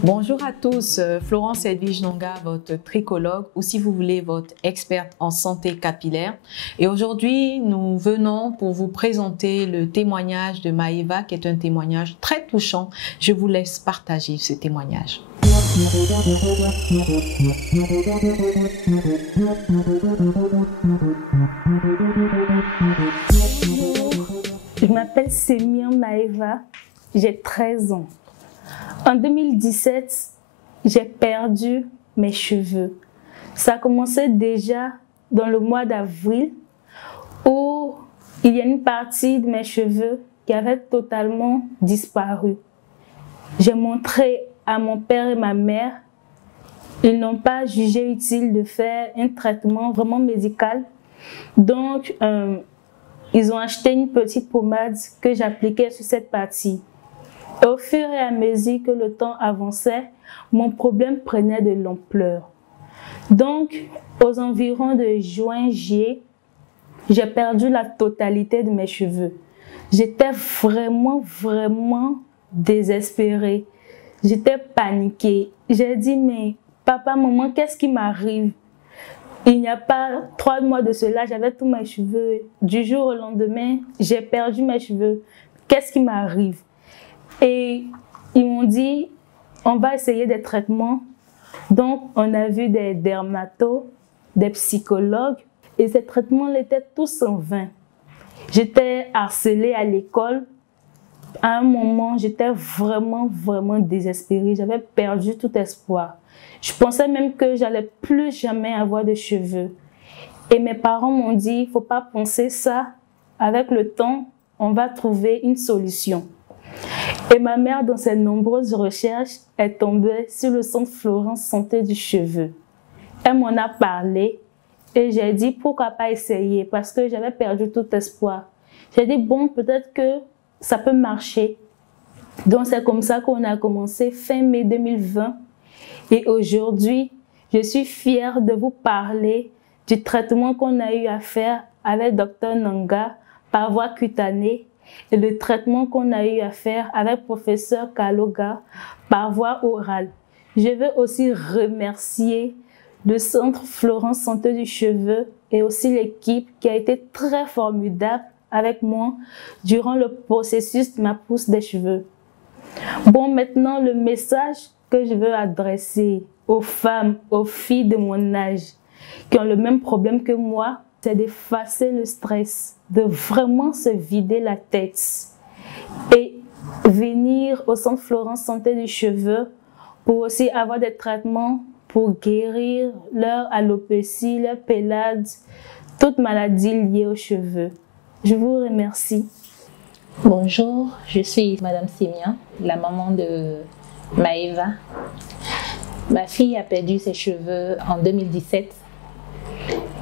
Bonjour à tous, Florence Edwige Nonga, votre tricologue ou si vous voulez votre experte en santé capillaire. Et aujourd'hui, nous venons pour vous présenter le témoignage de Maëva qui est un témoignage très touchant. Je vous laisse partager ce témoignage. Je m'appelle Semia Maëva, j'ai 13 ans. En 2017, j'ai perdu mes cheveux. Ça a commencé déjà dans le mois d'avril où il y a une partie de mes cheveux qui avait totalement disparu. J'ai montré à mon père et ma mère. Ils n'ont pas jugé utile de faire un traitement vraiment médical. Donc, ils ont acheté une petite pommade que j'appliquais sur cette partie. Et au fur et à mesure que le temps avançait, mon problème prenait de l'ampleur. Donc, aux environs de juin-juillet, j'ai perdu la totalité de mes cheveux. J'étais vraiment désespérée. J'étais paniquée. J'ai dit, mais papa, maman, qu'est-ce qui m'arrive? Il n'y a pas 3 mois de cela, j'avais tous mes cheveux. Du jour au lendemain, j'ai perdu mes cheveux. Qu'est-ce qui m'arrive? Et ils m'ont dit, on va essayer des traitements. Donc, on a vu des dermatos, des psychologues, et ces traitements étaient tous en vain. J'étais harcelée à l'école. À un moment, j'étais vraiment désespérée. J'avais perdu tout espoir. Je pensais même que j'allais plus jamais avoir de cheveux. Et mes parents m'ont dit, il ne faut pas penser ça. Avec le temps, on va trouver une solution. Et ma mère, dans ses nombreuses recherches, est tombée sur le centre Florence Santé du Cheveu. Elle m'en a parlé et j'ai dit pourquoi pas essayer parce que j'avais perdu tout espoir. J'ai dit bon, peut-être que ça peut marcher. Donc c'est comme ça qu'on a commencé fin mai 2020. Et aujourd'hui, je suis fière de vous parler du traitement qu'on a eu à faire avec Dr Nonga par voie cutanée et le traitement qu'on a eu à faire avec professeur Kaloga par voie orale. Je veux aussi remercier le Centre Florence Santé du Cheveu et aussi l'équipe qui a été très formidable avec moi durant le processus de ma pousse des cheveux. Bon, maintenant, le message que je veux adresser aux femmes, aux filles de mon âge qui ont le même problème que moi, c'est d'effacer le stress, de vraiment se vider la tête et venir au Centre Florence Santé du Cheveu pour aussi avoir des traitements pour guérir leur alopécie, leur pélade, toute maladie liée aux cheveux. Je vous remercie. Bonjour, je suis Madame Semia, la maman de Maëva. Ma fille a perdu ses cheveux en 2017.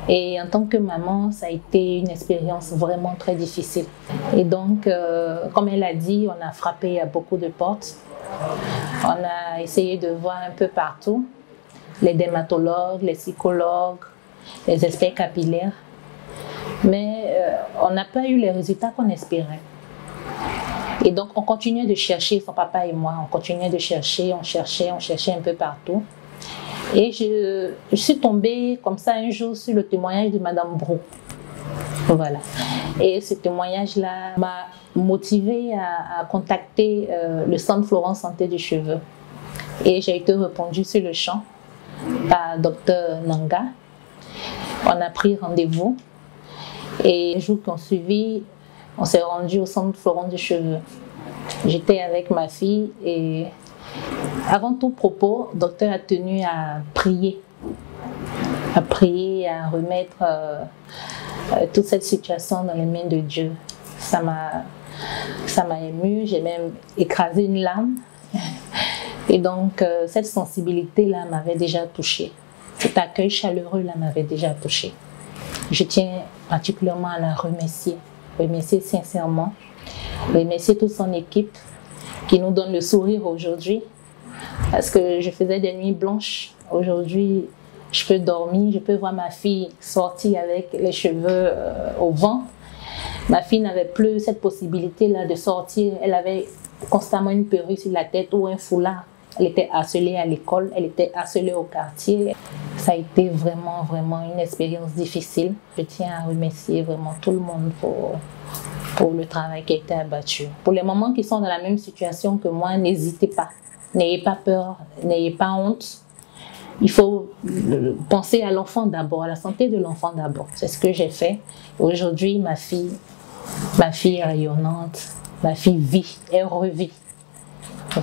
Et en tant que maman, ça a été une expérience vraiment très difficile. Et donc, comme elle a dit, on a frappé à beaucoup de portes. On a essayé de voir un peu partout, les dermatologues, les psychologues, les experts capillaires. Mais on n'a pas eu les résultats qu'on espérait. Et donc, on continuait de chercher, son papa et moi, on continuait de chercher, on cherchait un peu partout. Et je suis tombée comme ça un jour sur le témoignage de Madame Brou. Voilà. Et ce témoignage-là m'a motivée à contacter le Centre Florence Santé du Cheveu. Et j'ai été répondue sur le champ par Dr Nonga. On a pris rendez-vous. Et les jours qui ont suivi, on s'est rendu au Centre Florence du Cheveu. J'étais avec ma fille et avant tout propos, le docteur a tenu à prier, à remettre toute cette situation dans les mains de Dieu. Ça m'a émue, j'ai même écrasé une larme. Et donc, cette sensibilité-là m'avait déjà touchée. Cet accueil chaleureux-là m'avait déjà touchée. Je tiens particulièrement à la remercier sincèrement, remercier toute son équipe qui nous donne le sourire aujourd'hui. Parce que je faisais des nuits blanches. Aujourd'hui, je peux dormir, je peux voir ma fille sortir avec les cheveux au vent. Ma fille n'avait plus cette possibilité-là de sortir. Elle avait constamment une perruque sur la tête ou un foulard. Elle était harcelée à l'école, elle était harcelée au quartier. Ça a été vraiment, vraiment une expérience difficile. Je tiens à remercier vraiment tout le monde pour le travail qui a été abattu. Pour les mamans qui sont dans la même situation que moi, n'hésitez pas. N'ayez pas peur, n'ayez pas honte. Il faut penser à l'enfant d'abord, à la santé de l'enfant d'abord. C'est ce que j'ai fait. Aujourd'hui, ma fille est rayonnante, ma fille vit, elle revit.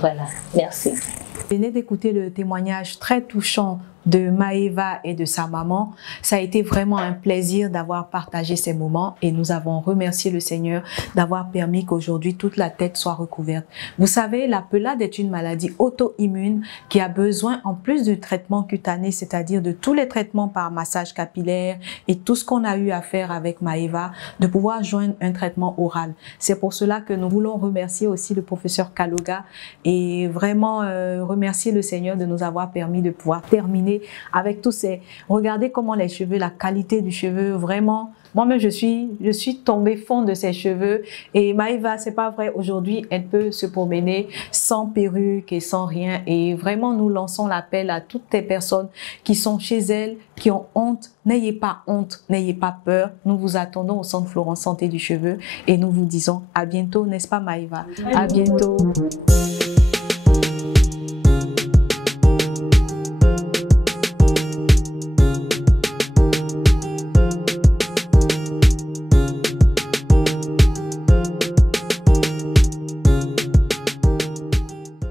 Voilà, merci. Vous venez d'écouter le témoignage très touchant de Maëva et de sa maman. Ça a été vraiment un plaisir d'avoir partagé ces moments et nous avons remercié le Seigneur d'avoir permis qu'aujourd'hui toute la tête soit recouverte. Vous savez, la pelade est une maladie auto-immune qui a besoin, en plus du traitement cutané, c'est-à-dire de tous les traitements par massage capillaire et tout ce qu'on a eu à faire avec Maëva, de pouvoir joindre un traitement oral. C'est pour cela que nous voulons remercier aussi le professeur Kaloga et vraiment remercier le Seigneur de nous avoir permis de pouvoir terminer avec tous ces... Regardez comment les cheveux, la qualité du cheveu, vraiment... Moi-même, je suis tombée fond de ses cheveux. Et Maëva, c'est pas vrai, aujourd'hui, elle peut se promener sans perruque et sans rien. Et vraiment, nous lançons l'appel à toutes les personnes qui sont chez elles, qui ont honte. N'ayez pas honte, n'ayez pas peur. Nous vous attendons au Centre Florence Santé du Cheveu et nous vous disons à bientôt, n'est-ce pas Maëva? À bientôt.